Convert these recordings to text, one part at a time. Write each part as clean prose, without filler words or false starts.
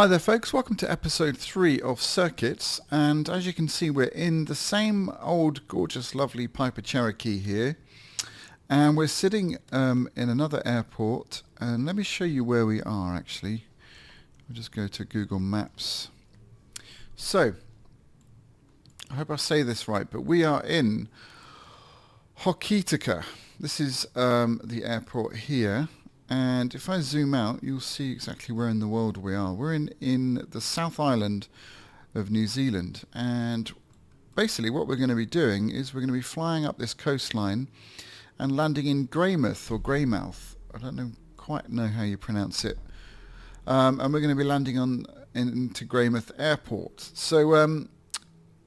Hi there folks, welcome to episode 3 of Circuits, and as you can see we're in the same old gorgeous lovely Piper Cherokee here, and we're sitting in another airport, and let me show you where we are actually. We'll just go to Google Maps. So, I hope I say this right, but we are in Hokitika. This is the airport here. And if I zoom out, you'll see exactly where in the world we are. We're in the South Island of New Zealand. And basically what we're going to be doing is we're going to be flying up this coastline and landing in Greymouth or Greymouth. I don't quite know how you pronounce it. And we're going to be landing into Greymouth Airport. So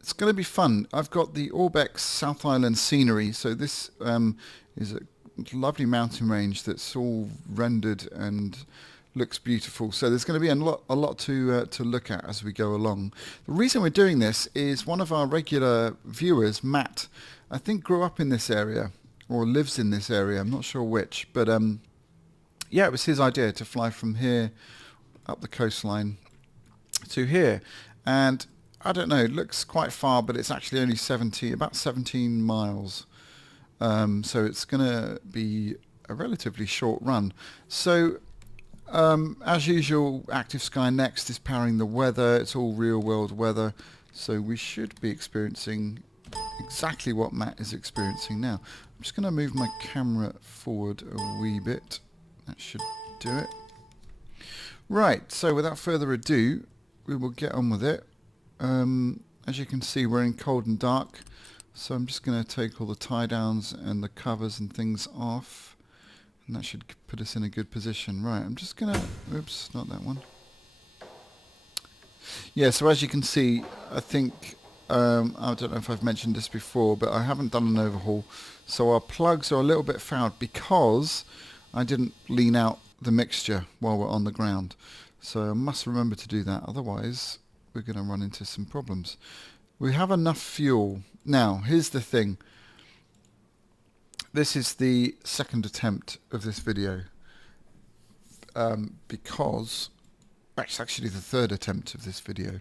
it's going to be fun. I've got the ORBX South Island Scenery. So this is a lovely mountain range that's all rendered and looks beautiful. So there's going to be a lot to look at as we go along. The reason we're doing this is one of our regular viewers, Matt, I think grew up in this area or lives in this area. I'm not sure which, but yeah, it was his idea to fly from here up the coastline to here. And I don't know, it looks quite far, but it's actually only about 17 miles. So it's going to be a relatively short run. So as usual, Active Sky Next is powering the weather. It's all real world weather. So we should be experiencing exactly what Matt is experiencing now. I'm just going to move my camera forward a wee bit. That should do it. Right, so without further ado, we will get on with it. As you can see, we're in cold and dark. So I'm just going to take all the tie downs and the covers and things off, and that should put us in a good position. Right, I'm just going to, oops, not that one. Yeah, so as you can see, I think, I don't know if I've mentioned this before, but I haven't done an overhaul. So our plugs are a little bit fouled because I didn't lean out the mixture while we're on the ground. So I must remember to do that, otherwise we're going to run into some problems. We have enough fuel. Now, here's the thing. This is the second attempt of this video because it's actually the third attempt of this video.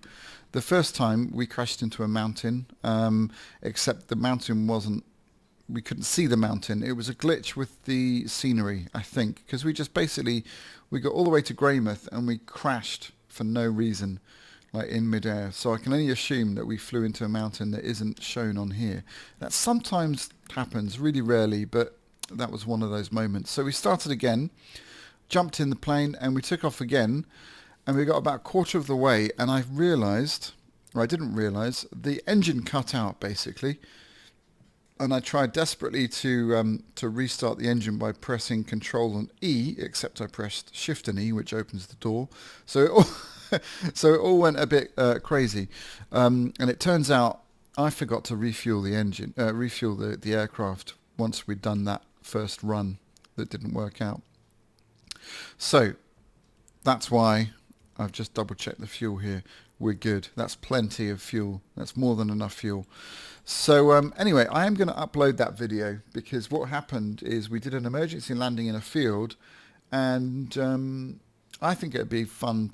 The first time we crashed into a mountain, except the mountain we couldn't see the mountain. It was a glitch with the scenery, I think, because we got all the way to Greymouth and we crashed for no reason, like in midair. So I can only assume that we flew into a mountain that isn't shown on here. That sometimes happens, really rarely, but that was one of those moments. So we started again, jumped in the plane, and we took off again, and we got about a quarter of the way, and I didn't realise, the engine cut out basically. And I tried desperately to restart the engine by pressing Control and E, except I pressed Shift and E, which opens the door. So it all went a bit crazy, and it turns out I forgot to refuel the engine, refuel the aircraft once we'd done that first run that didn't work out. So that's why I've just double checked the fuel here. We're good. That's plenty of fuel. That's more than enough fuel. So anyway, I am going to upload that video because what happened is we did an emergency landing in a field, and I think it'd be fun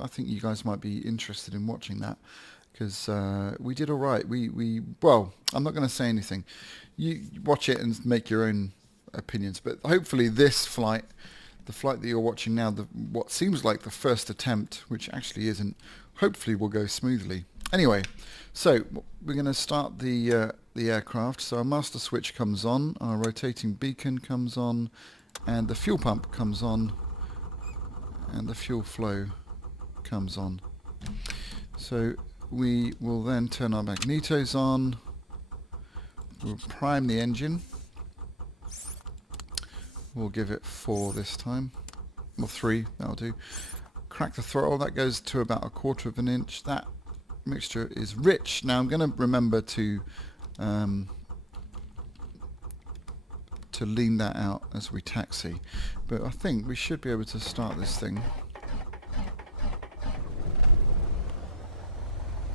I think you guys might be interested in watching that because we did all right. Well, I'm not going to say anything. You watch it and make your own opinions. But hopefully this flight, the flight that you're watching now, what seems like the first attempt, which actually isn't, hopefully will go smoothly. Anyway, so we're going to start the aircraft. So our master switch comes on, our rotating beacon comes on, and the fuel pump comes on, and the fuel flow comes on. So we will then turn our magnetos on. We'll prime the engine. We'll give it 4 this time, or 3, that'll do. Crack the throttle, that goes to about 1/4 of an inch. That mixture is rich. Now I'm going to remember to lean that out as we taxi, but I think we should be able to start this thing.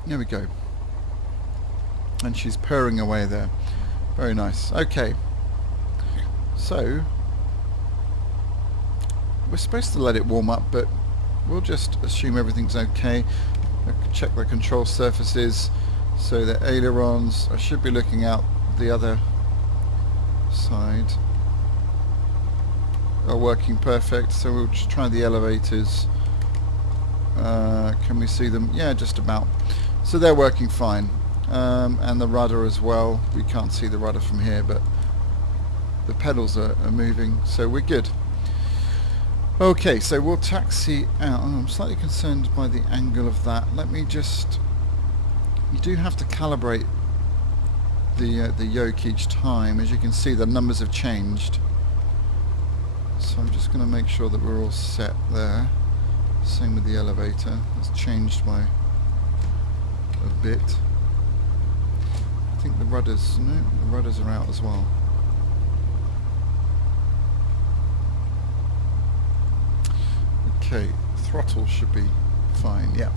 There we go. And she's purring away there. Very nice. Okay. So we're supposed to let it warm up, but we'll just assume everything's okay. Check the control surfaces. So the ailerons, I should be looking out the other side, are working perfect. So we'll just try the elevators. Can we see them? Yeah, just about. So they're working fine. And the rudder as well. We can't see the rudder from here, but the pedals are moving, so we're good. Okay, so we'll taxi out. Oh, I'm slightly concerned by the angle of that. Let me just... You do have to calibrate the yoke each time. As you can see, the numbers have changed. So I'm just going to make sure that we're all set there. Same with the elevator. It's changed by a bit. I think the rudders... No, the rudders are out as well. Okay, throttle should be fine, yeah.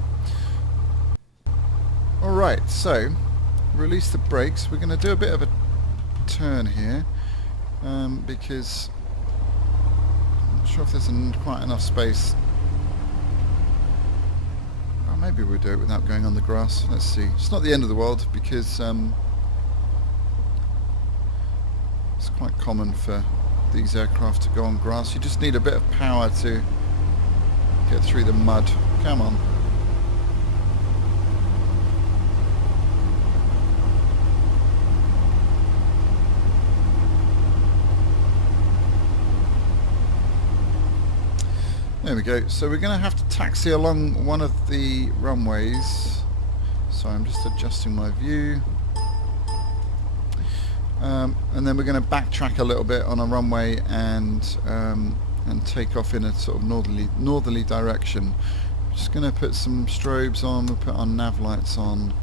Alright, so release the brakes. We're going to do a bit of a turn here because I'm not sure if there's quite enough space. Or maybe we'll do it without going on the grass. Let's see. It's not the end of the world because it's quite common for these aircraft to go on grass. You just need a bit of power to get through the mud. Come on. There we go. So we're going to have to taxi along one of the runways. So I'm just adjusting my view. And then we're going to backtrack a little bit on a runway and take off in a sort of northerly direction. Just going to put some strobes on. We'll put our nav lights on,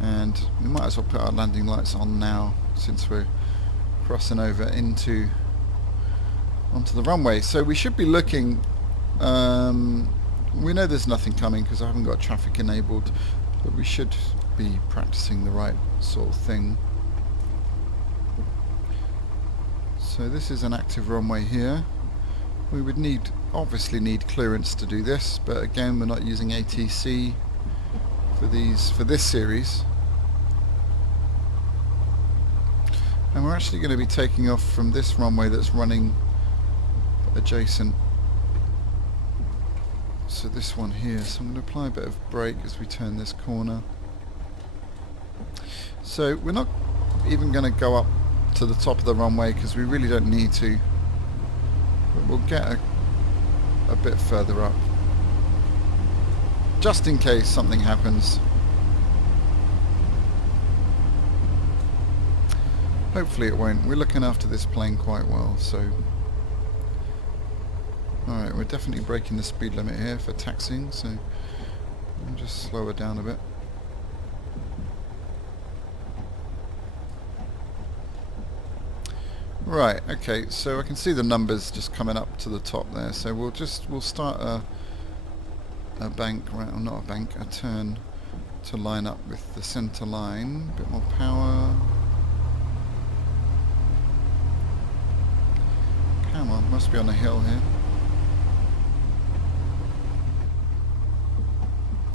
and we might as well put our landing lights on now since we're crossing over onto the runway. So we should be looking. We know there's nothing coming because I haven't got traffic enabled, but we should be practicing the right sort of thing. So this is an active runway here. We would obviously need clearance to do this, but again we're not using ATC for this series. And we're actually going to be taking off from this runway that's running adjacent. So this one here. So I'm going to apply a bit of brake as we turn this corner. So we're not even going to go up to the top of the runway because we really don't need to. But we'll get a bit further up, just in case something happens. Hopefully it won't. We're looking after this plane quite well, so... Alright, we're definitely breaking the speed limit here for taxiing, so I'll just slow it down a bit. Right, okay, so I can see the numbers just coming up to the top there, so we'll start a bank, right, or not a bank, a turn to line up with the centre line. A bit more power. Come on, must be on a hill here.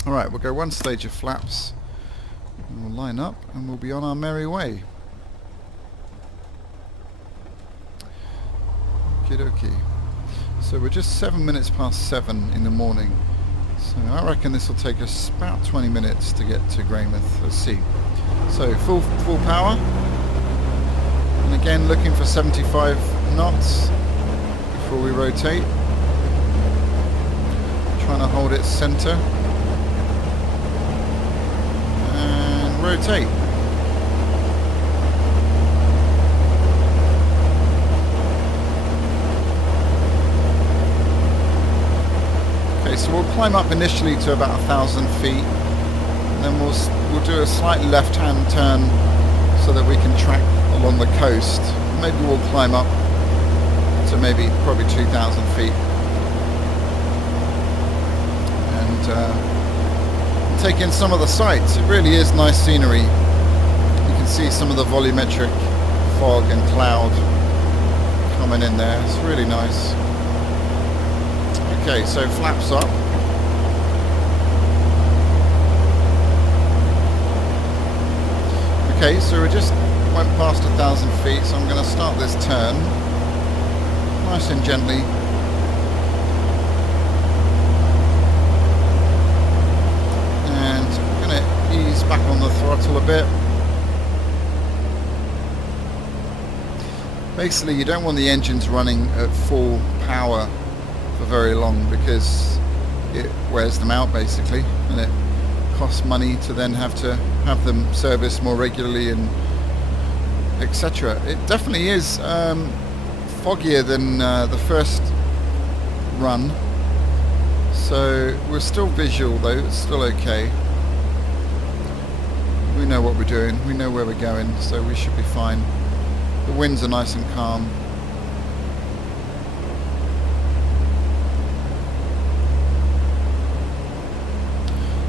Alright, we'll go one stage of flaps, and we'll line up, and we'll be on our merry way. Okie. So we're just 7 minutes past 7 in the morning. So I reckon this will take us about 20 minutes to get to Greymouth. Let's see. So full power. And again looking for 75 knots before we rotate. Trying to hold it center. And rotate. So we'll climb up initially to about 1,000 feet, and then we'll do a slight left-hand turn so that we can track along the coast. Maybe we'll climb up to probably 2,000 feet and take in some of the sights. It really is nice scenery. You can see some of the volumetric fog and cloud coming in there. It's really nice. Okay, so flaps up. Okay, so we just went past 1,000 feet, so I'm going to start this turn nice and gently. And I'm going to ease back on the throttle a bit. Basically, you don't want the engines running at full power for very long because it wears them out basically, and it costs money to then have them serviced more regularly and etc. It definitely is foggier than the first run, so we're still visual though, it's still okay. We know what we're doing, we know where we're going, so we should be fine. The winds are nice and calm.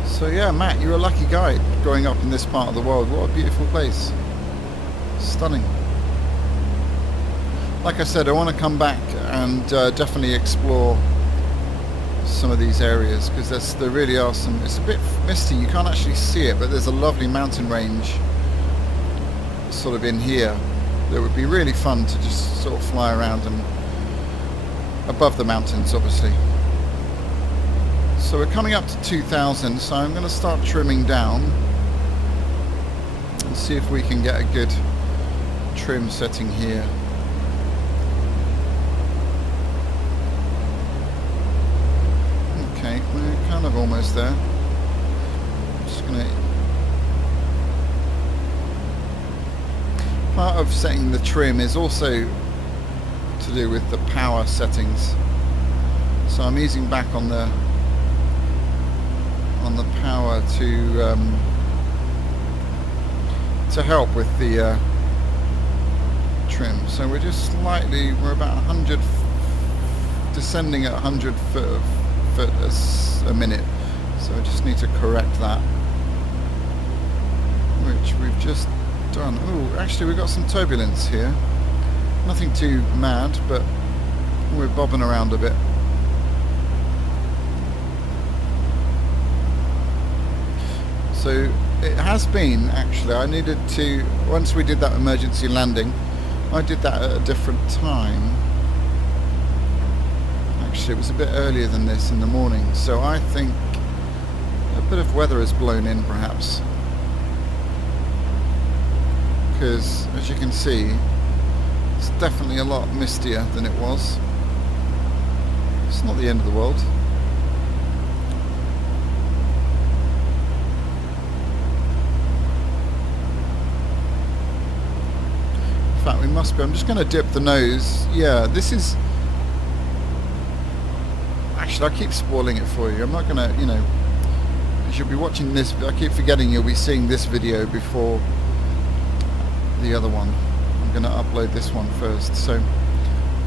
So yeah, Matt, you're a lucky guy growing up in this part of the world. What a beautiful place. Stunning. Like I said, I want to come back and definitely explore some of these areas because there really are some. It's a bit misty, you can't actually see it, but there's a lovely mountain range sort of in here that would be really fun to just sort of fly around and above the mountains obviously. So we're coming up to 2,000, so I'm going to start trimming down and see if we can get a good trim setting here. Okay, we're kind of almost there. Just going to... Part of setting the trim is also to do with the power settings. So I'm easing back on the power to help with the trim. So we're just slightly, we're about 100, descending at 100 foot a minute. So I just need to correct that, which we've just done. Oh, actually we've got some turbulence here. Nothing too mad, but we're bobbing around a bit. So it has been, actually, I needed to, once we did that emergency landing, I did that at a different time. Actually, it was a bit earlier than this in the morning, so I think a bit of weather has blown in, perhaps. Because, as you can see, it's definitely a lot mistier than it was. It's not the end of the world. In fact, we must be. I'm just going to dip the nose. Yeah, this is... Actually, I keep spoiling it for you. I'm not going to, you know... You'll be watching this... I keep forgetting you'll be seeing this video before the other one. I'm going to upload this one first. So,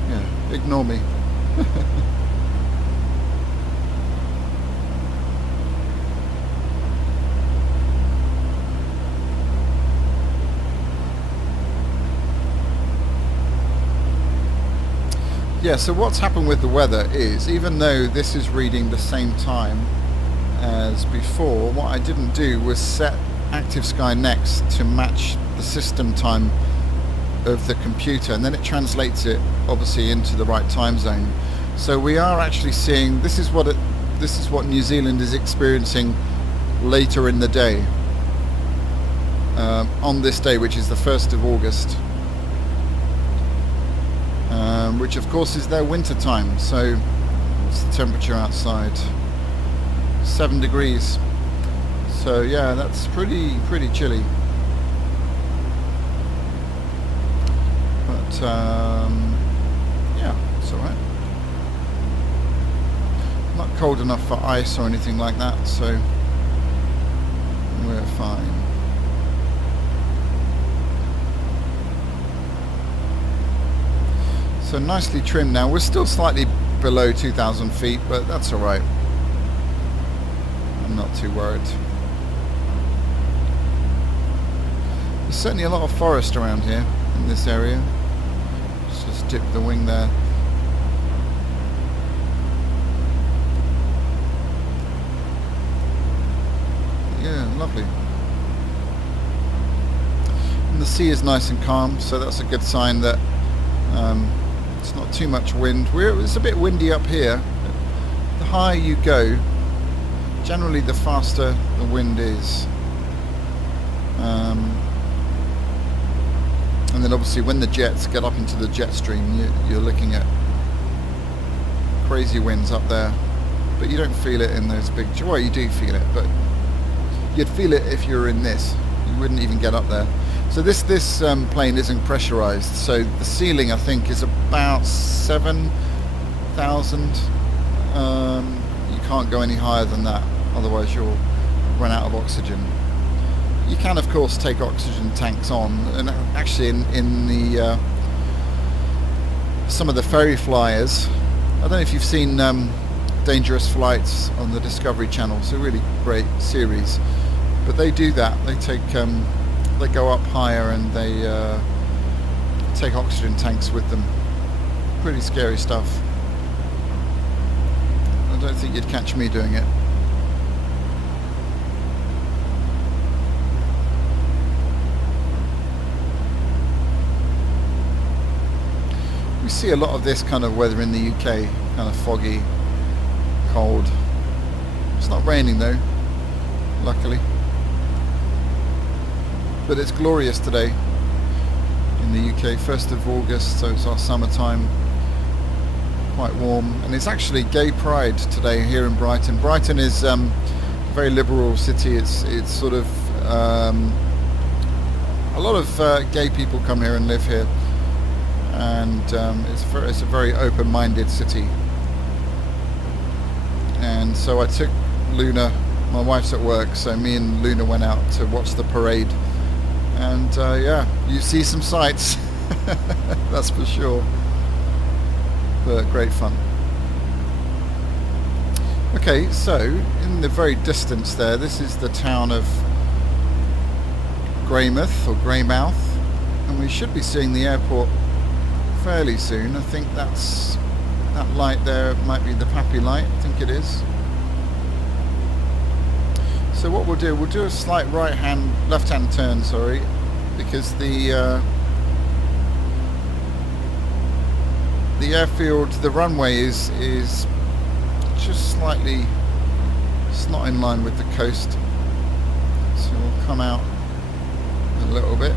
yeah, ignore me. Yeah, so what's happened with the weather is, even though this is reading the same time as before, what I didn't do was set Active Sky Next to match the system time of the computer, and then it translates it obviously into the right time zone. So we are actually seeing, this is what New Zealand is experiencing later in the day, on this day, which is the 1st of August. Which of course is their winter time. So what's the temperature outside? 7 degrees. So yeah, that's pretty chilly. But yeah, it's alright. Not cold enough for ice or anything like that, so we're fine. So nicely trimmed now. We're still slightly below 2,000 feet, but that's alright. I'm not too worried. There's certainly a lot of forest around here in this area. Let's just dip the wing there. Yeah, lovely. the sea is nice and calm, so that's a good sign that it's not too much wind. It's a bit windy up here. The higher you go, generally the faster the wind is. And then obviously when the jets get up into the jet stream, you're looking at crazy winds up there. But you don't feel it in those big... Well, you do feel it, but you'd feel it if you were in this. You wouldn't even get up there. So this plane isn't pressurized, so the ceiling I think is about 7,000. You can't go any higher than that, otherwise you'll run out of oxygen. You can of course take oxygen tanks on, and actually in the some of the ferry flyers, I don't know if you've seen Dangerous Flights on the Discovery Channel. It's a really great series, but they do that. They take they go up higher and they take oxygen tanks with them. Pretty scary stuff. I don't think you'd catch me doing it. We see a lot of this kind of weather in the UK, kind of foggy, cold. It's not raining though, luckily. But it's glorious today in the UK, 1st of August, so it's our summertime, quite warm. And it's actually Gay Pride today here in Brighton. Brighton is a very liberal city. It's sort of, a lot of gay people come here and live here. And it's a very open-minded city. And so I took Luna, my wife's at work, so me and Luna went out to watch the parade. And yeah, you see some sights, that's for sure. But great fun. Okay, so in the very distance there, this is the town of Greymouth or Greymouth, and we should be seeing the airport fairly soon. I think that light there might be the Pappy light. I think it is. So what we'll do a slight left-hand turn, sorry, because the airfield, the runway is just slightly, it's not in line with the coast. So we'll come out a little bit.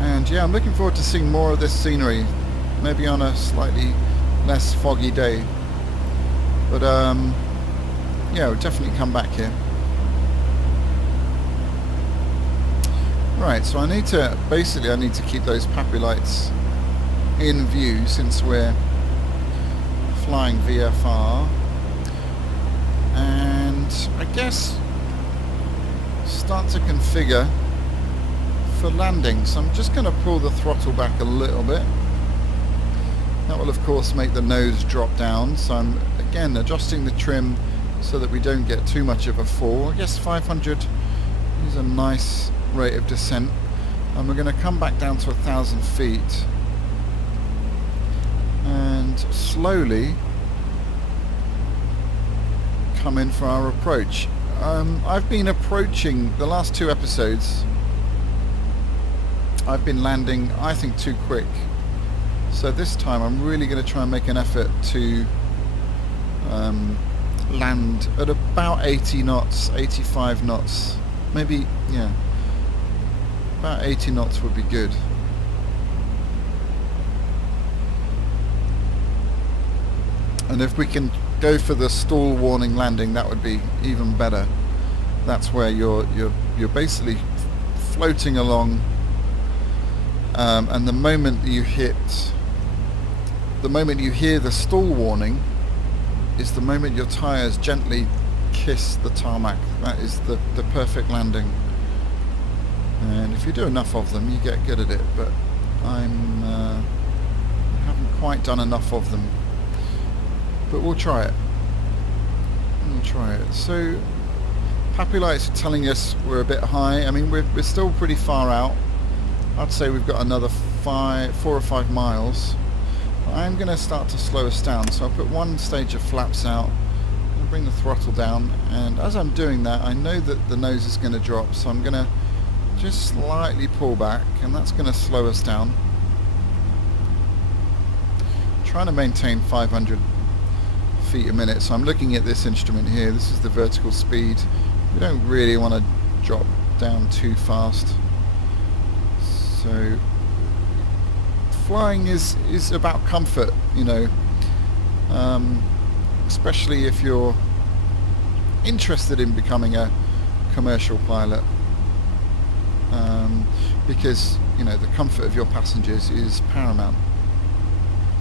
And yeah, I'm looking forward to seeing more of this scenery, maybe on a slightly less foggy day. But yeah, we'll definitely come back here. Right, so I need to keep those Pappy lights in view since we're flying VFR. And I guess start to configure for landing. So I'm just going to pull the throttle back a little bit. That will of course make the nose drop down, so I'm again adjusting the trim so that we don't get too much of a fall. I guess 500 is a nice rate of descent, and we're going to come back down to 1,000 feet and slowly come in for our approach. I've been approaching the last 2 episodes. I've been landing, I think, too quick. So this time I'm really going to try and make an effort to land at about 80 knots, 85 knots. Maybe, yeah, about 80 knots would be good. And if we can go for the stall warning landing, that would be even better. That's where you're basically floating along, and the moment you hear the stall warning is the moment your tires gently kiss the tarmac. That is the perfect landing. And if you do enough of them, you get good at it. But I haven't quite done enough of them. But we'll try it. We'll try it. So Pappy lights are telling us we're a bit high. I mean, we're still pretty far out. I'd say we've got another 4 or 5 miles. I'm going to start to slow us down, so I'll put one stage of flaps out, I'll bring the throttle down, and as I'm doing that I know that the nose is going to drop, so I'm going to just slightly pull back, and that's going to slow us down. Trying to maintain 500 feet a minute, so I'm looking at this instrument here. This is the vertical speed. We don't really want to drop down too fast, so flying is about comfort, you know, especially if you're interested in becoming a commercial pilot, because, you know, the comfort of your passengers is paramount,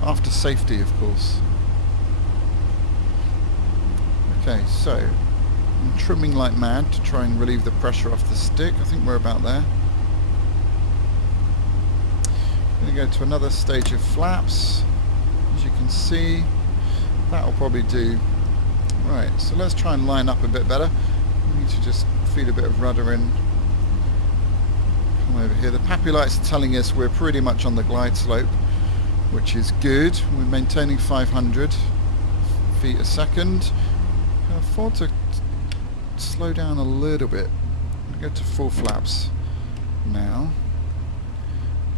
after safety, of course. Okay, so I'm trimming like mad to try and relieve the pressure off the stick. I think we're about there. Going to go to another stage of flaps. As you can see, that'll probably do. Right, so let's try and line up a bit better. We need to just feed a bit of rudder in. Come over here. The PAPI lights are telling us we're pretty much on the glide slope, which is good. We're maintaining 500 feet a second. Can afford to slow down a little bit. I'm going to go to full flaps now.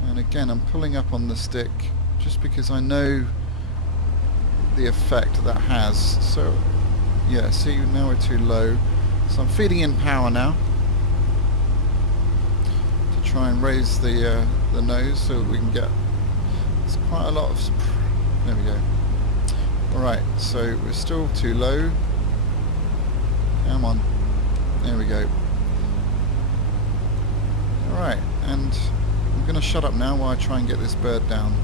And again, I'm pulling up on the stick just because I know the effect that has. So yeah, see, now we're too low. So I'm feeding in power now to try and raise the nose so that we can get, it's quite a lot of, there we go. Alright, so we're still too low. Come on. There we go. Alright, and I'm going to shut up now while I try and get this bird down.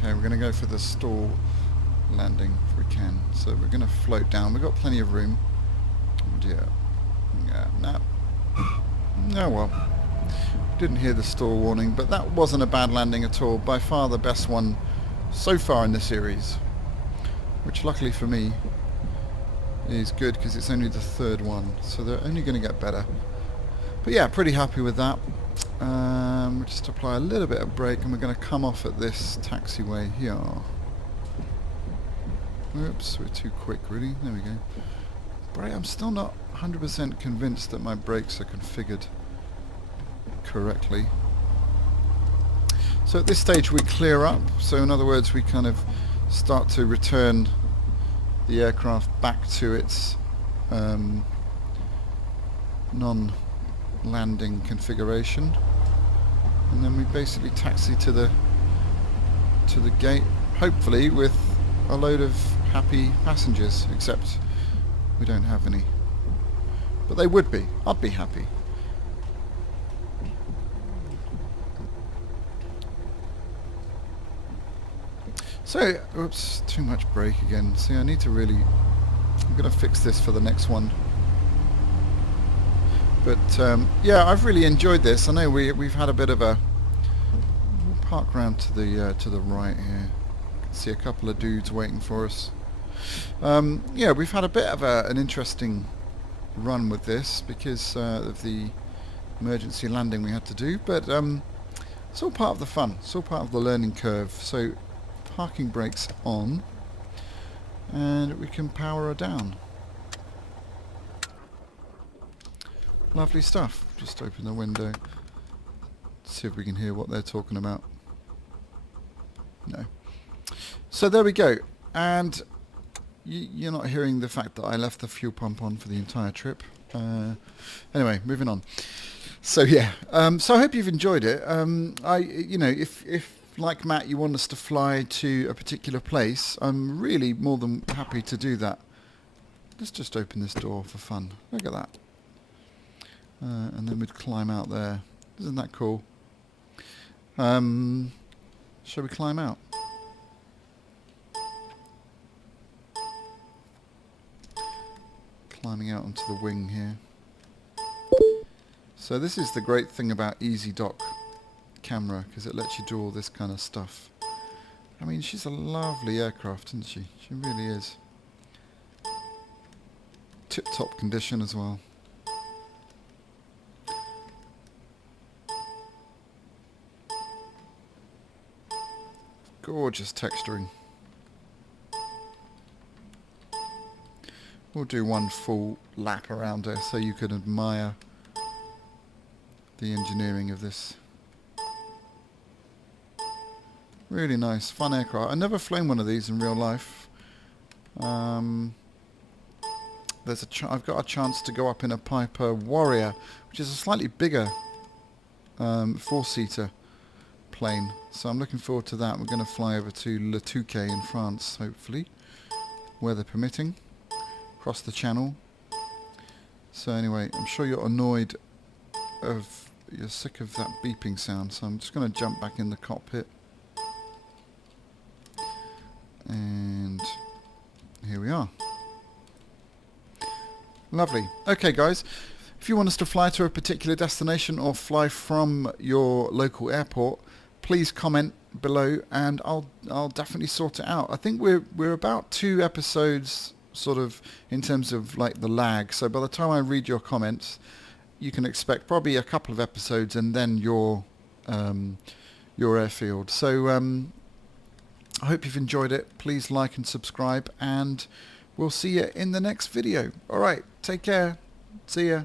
Okay, we're going to go for the stall landing if we can. So we're going to float down. We've got plenty of room. Oh dear. Yeah, no. Oh well. Didn't hear the stall warning, but that wasn't a bad landing at all. By far the best one so far in the series. Which luckily for me is good because it's only the third one. So they're only going to get better. But yeah, pretty happy with that. We'll just apply a little bit of brake and we're going to come off at this taxiway here. Oops, we're too quick really. There we go. Brake, I'm still not 100% convinced that my brakes are configured correctly. So at this stage we clear up. So in other words, we kind of start to return the aircraft back to its non-landing configuration. And then we basically taxi to the gate, hopefully with a load of happy passengers, except we don't have any. But they would be. I'd be happy. So, oops, too much brake again. See, I need to really, I'm going to fix this for the next one. But yeah, I've really enjoyed this. I know we've had a bit of a, we'll park round to the right here. You can see a couple of dudes waiting for us. Yeah, we've had a bit of an interesting run with this because of the emergency landing we had to do. But it's all part of the fun. It's all part of the learning curve. So parking brakes on, and we can power her down. Lovely stuff. Just open the window. See if we can hear what they're talking about. No. So there we go. And you're not hearing the fact that I left the fuel pump on for the entire trip. Anyway, moving on. So yeah. So I hope you've enjoyed it. You know, if like Matt, you want us to fly to a particular place, I'm really more than happy to do that. Let's just open this door for fun. Look at that. And then we'd climb out there. Isn't that cool? Shall we climb out? climbing out onto the wing here. So this is the great thing about Easy Dock camera, because it lets you do all this kind of stuff. I mean, she's a lovely aircraft, isn't she? She really is. Tip-top condition as well. Gorgeous texturing. We'll do one full lap around her so you can admire the engineering of this. Really nice, fun aircraft. I've never flown one of these in real life. I've got a chance to go up in a Piper Warrior, which is a slightly bigger four-seater plane. So I'm looking forward to that. We're going to fly over to Le Touquet in France, hopefully, weather permitting, across the channel. So anyway, I'm sure you're you're sick of that beeping sound, so I'm just going to jump back in the cockpit. And here we are. Lovely. Okay guys, if you want us to fly to a particular destination or fly from your local airport, please comment below and I'll definitely sort it out. I think we're about 2 episodes sort of in terms of like the lag, so by the time I read your comments you can expect probably a couple of episodes and then your airfield. So I hope you've enjoyed it. Please like and subscribe, and we'll see you in the next video. Alright, take care. See ya.